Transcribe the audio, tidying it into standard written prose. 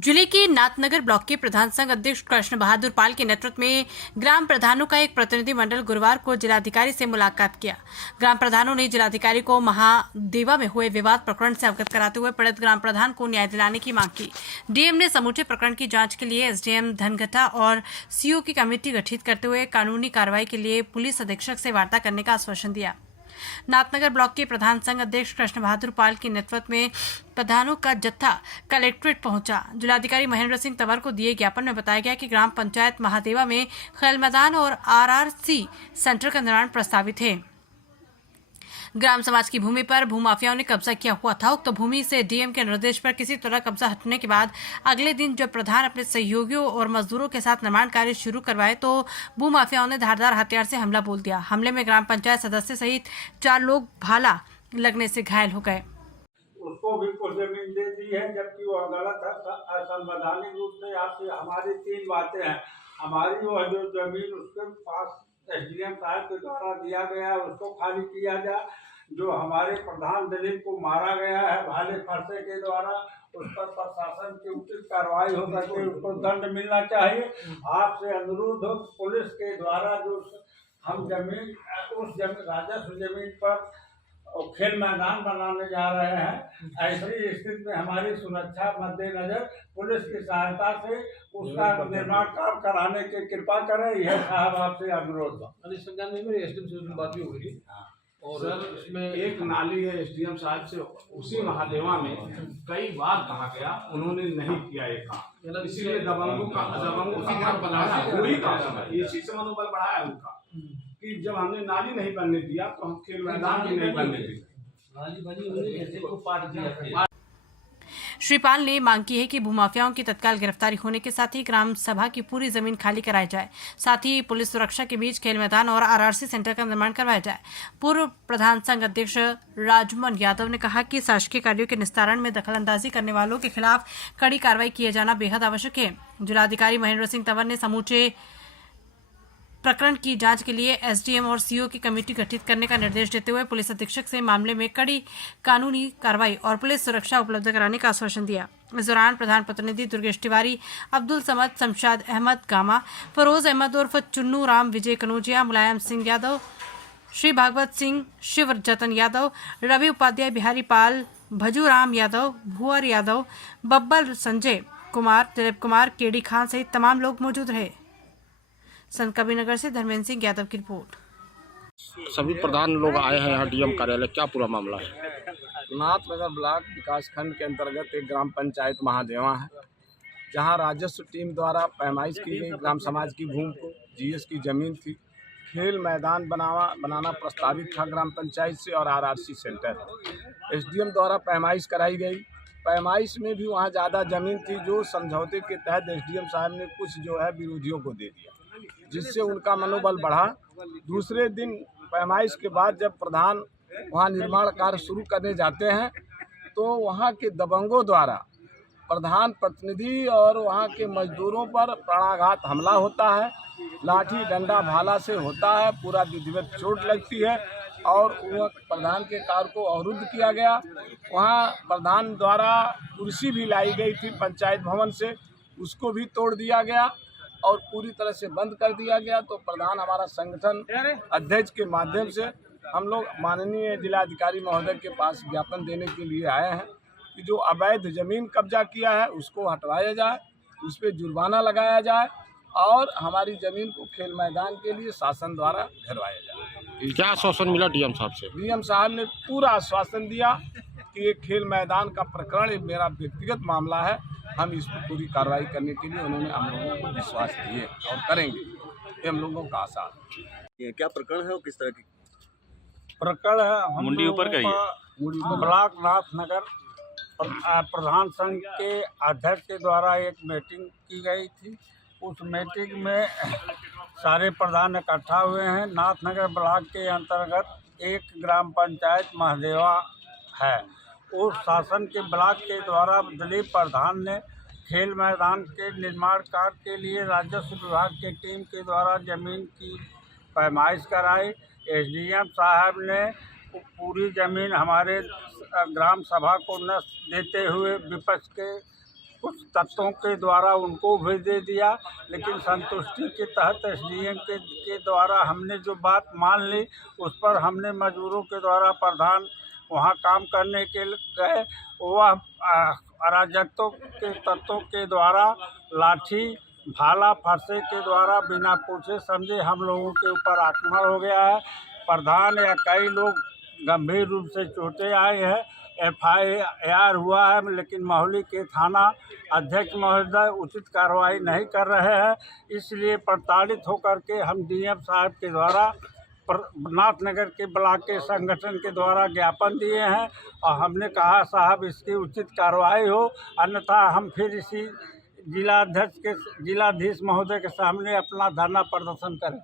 जिले के नाथनगर ब्लॉक के प्रधान संघ अध्यक्ष कृष्ण बहादुर पाल के नेतृत्व में ग्राम प्रधानों का एक प्रतिनिधिमंडल गुरुवार को जिलाधिकारी से मुलाकात किया। ग्राम प्रधानों ने जिलाधिकारी को महादेवा में हुए विवाद प्रकरण से अवगत कराते हुए पीड़ित ग्राम प्रधान को न्याय दिलाने की मांग की। डीएम ने समूचे प्रकरण की जांच के लिए एसडीएम धनघटा और सीओ की कमेटी गठित करते हुए कानूनी कार्रवाई के लिए पुलिस अधीक्षक से वार्ता करने का आश्वासन दिया। नाथनगर ब्लॉक के प्रधान संघ अध्यक्ष कृष्ण बहादुर पाल के नेतृत्व में प्रधानों का जत्था कलेक्ट्रेट पहुंचा। जिलाधिकारी महेंद्र सिंह तंवर को दिए ज्ञापन में बताया गया कि ग्राम पंचायत महादेवा में खेल मैदान और आरआरसी सेंटर का निर्माण प्रस्तावित है। ग्राम समाज की भूमि पर भूमाफियाओं ने कब्जा किया हुआ था। उक्त भूमि से डीएम के निर्देश पर किसी तरह कब्जा हटने के बाद अगले दिन जब प्रधान अपने सहयोगियों और मजदूरों के साथ निर्माण कार्य शुरू करवाए तो भूमाफियाओं ने धारदार हथियार से हमला बोल दिया। हमले में ग्राम पंचायत सदस्य सहित 4 लोग भाला लगने से घायल हो गए। उसको भी कुछ जमीन दे दी है, जबकि वह गलत है। असंवैधानिक रूप से आपसे हमारी 3 बातें हैं। हमारी वह जो जमीन उसके पास एसडीएम साहब के द्वारा दिया गया है उसको खाली किया जाए। जो हमारे प्रधान दिलीप को मारा गया है भाले फरसे के द्वारा, उस पर प्रशासन की उचित कार्रवाई हो सके, उसको दंड मिलना चाहिए। आपसे अनुरोध हो, पुलिस के द्वारा जो हम जमीन उस राजस्व जमीन पर खेल मैदान बनाने जा रहे हैं, ऐसी स्थिति में हमारी सुरक्षा मद्देनजर पुलिस की सहायता से उसका निर्माण कार्य कराने की कृपा करें। यह साहब आपसे अनुरोध है। इस संज्ञान में मेरी एसडीएम से बात भी हुई और सर इसमें एक नाली है एसडीएम साहब से, उसी महादेवा में कई बार कहा गया, उन्होंने नहीं किया ये काम, इसीलिए दबंगों का बनाया वही काम है। इसी से मनोबल बढ़ाया उनका कि जब हमने नाली नहीं बनने दिया तो हम खेल मैदान भी नहीं बनने दिए। नाली बनी हुई ऐसे को पाट दिया। श्री पाल ने मांग की है कि भूमाफियाओं की तत्काल गिरफ्तारी होने के साथ ही ग्राम सभा की पूरी जमीन खाली कराई जाए। साथ ही पुलिस सुरक्षा के बीच खेल मैदान और आरआरसी सेंटर का निर्माण करवाया जाए। पूर्व प्रधान संघ अध्यक्ष राजमन यादव ने कहा कि शासकीय कार्यों के निस्तारण में दखलंदाजी करने वालों के खिलाफ कड़ी कार्रवाई किए जाना बेहद आवश्यक है। जिलाधिकारी महेंद्र सिंह तंवर ने समूचे प्रकरण की जांच के लिए एसडीएम और सीओ की कमेटी गठित करने का निर्देश देते हुए पुलिस अधीक्षक से मामले में कड़ी कानूनी कार्रवाई और पुलिस सुरक्षा उपलब्ध कराने का आश्वासन दिया। इस दौरान प्रधान प्रतिनिधि दुर्गेश तिवारी, अब्दुल समद, शमशाद अहमद गामा, फरोज अहमद उर्फ चुन्नू राम, विजय कनौजिया, मुलायम सिंह यादव, श्री भागवत सिंह, शिव जतन यादव, रवि उपाध्याय, बिहारी पाल, भजू राम यादव, भुअर यादव, बब्बल, संजय कुमार, दिलीप कुमार, केडी खान सहित तमाम लोग मौजूद रहे। संत कबीरनगर से धर्मेंद्र सिंह यादव की रिपोर्ट। सभी प्रधान लोग आए हैं यहाँ डीएम कार्यालय, क्या पूरा मामला है? नाथनगर ब्लॉक विकासखंड के अंतर्गत एक ग्राम पंचायत महादेवा है, जहाँ राजस्व टीम द्वारा पैमाइश की गई ग्राम समाज की भूमि को, जीएस की जमीन थी, खेल मैदान बनाना प्रस्तावित था ग्राम पंचायत से और आरआरसी सेंटर एसडीएम द्वारा पैमाइश कराई गई। पैमाइश में भी वहाँ ज़्यादा ज़मीन थी, जो समझौते के तहत एसडीएम साहब ने कुछ जो है विरोधियों को दे दिया, जिससे उनका मनोबल बढ़ा। दूसरे दिन पैमाइश के बाद जब प्रधान वहाँ निर्माण कार्य शुरू करने जाते हैं तो वहाँ के दबंगों द्वारा प्रधान प्रतिनिधि और वहाँ के मजदूरों पर प्राणाघात हमला होता है, लाठी डंडा भाला से होता है, पूरा विधिवत चोट लगती है और वह प्रधान के कार्य को अवरुद्ध किया गया। वहाँ प्रधान द्वारा कुर्सी भी लाई गई थी पंचायत भवन से, उसको भी तोड़ दिया गया और पूरी तरह से बंद कर दिया गया। तो प्रधान हमारा संगठन अध्यक्ष के माध्यम से हम लोग माननीय जिलाधिकारी महोदय के पास ज्ञापन देने के लिए आए हैं कि जो अवैध जमीन कब्जा किया है उसको हटवाया जाए, उस पर जुर्माना लगाया जाए और हमारी जमीन को खेल मैदान के लिए शासन द्वारा घरवाया जाए। क्या आश्वासन मिला डीएम साहब से? डीएम साहब ने पूरा आश्वासन दिया कि ये खेल मैदान का प्रकरण मेरा व्यक्तिगत मामला है, हम इस पर पूरी कार्रवाई करने के लिए उन्होंने हम लोगों को विश्वास दिए और करेंगे, ये हम लोगों का आशा है। क्या प्रकरण है और किस तरह की प्रकरण है? हम मुंडी ऊपर का ही है ब्लॉक नाथनगर प्रधान संघ के अध्यक्ष के द्वारा एक मीटिंग की गई थी। उस मीटिंग में सारे प्रधान इकट्ठा हुए हैं। नाथनगर ब्लॉक के अंतर्गत एक ग्राम पंचायत महादेवा है। उस शासन के ब्लॉक के द्वारा दिलीप प्रधान ने खेल मैदान के निर्माण कार्य के लिए राजस्व विभाग की टीम के द्वारा जमीन की पैमाइश कराई। एसडीएम साहब ने पूरी जमीन हमारे ग्राम सभा को न देते हुए विपक्ष के कुछ तत्वों के द्वारा उनको भी दे दिया, लेकिन संतुष्टि के तहत एसडीएम के द्वारा हमने जो बात मान ली, उस पर हमने मजदूरों के द्वारा प्रधान वहाँ काम करने के गए, वह अराजकता के तत्वों के द्वारा लाठी भाला फरसे के द्वारा बिना पूछे समझे हम लोगों के ऊपर आक्रमण हो गया है। प्रधान या कई लोग गंभीर रूप से चोटें आए हैं। FIR हुआ है, लेकिन महुली के थाना अध्यक्ष महोदय उचित कार्रवाई नहीं कर रहे हैं। इसलिए प्रताड़ित होकर के हम DM साहब के द्वारा नाथनगर के ब्लॉक के संगठन के द्वारा ज्ञापन दिए हैं और हमने कहा साहब इसकी उचित कार्रवाई हो, अन्यथा हम फिर इसी जिलाधीश महोदय के सामने अपना धरना प्रदर्शन करें।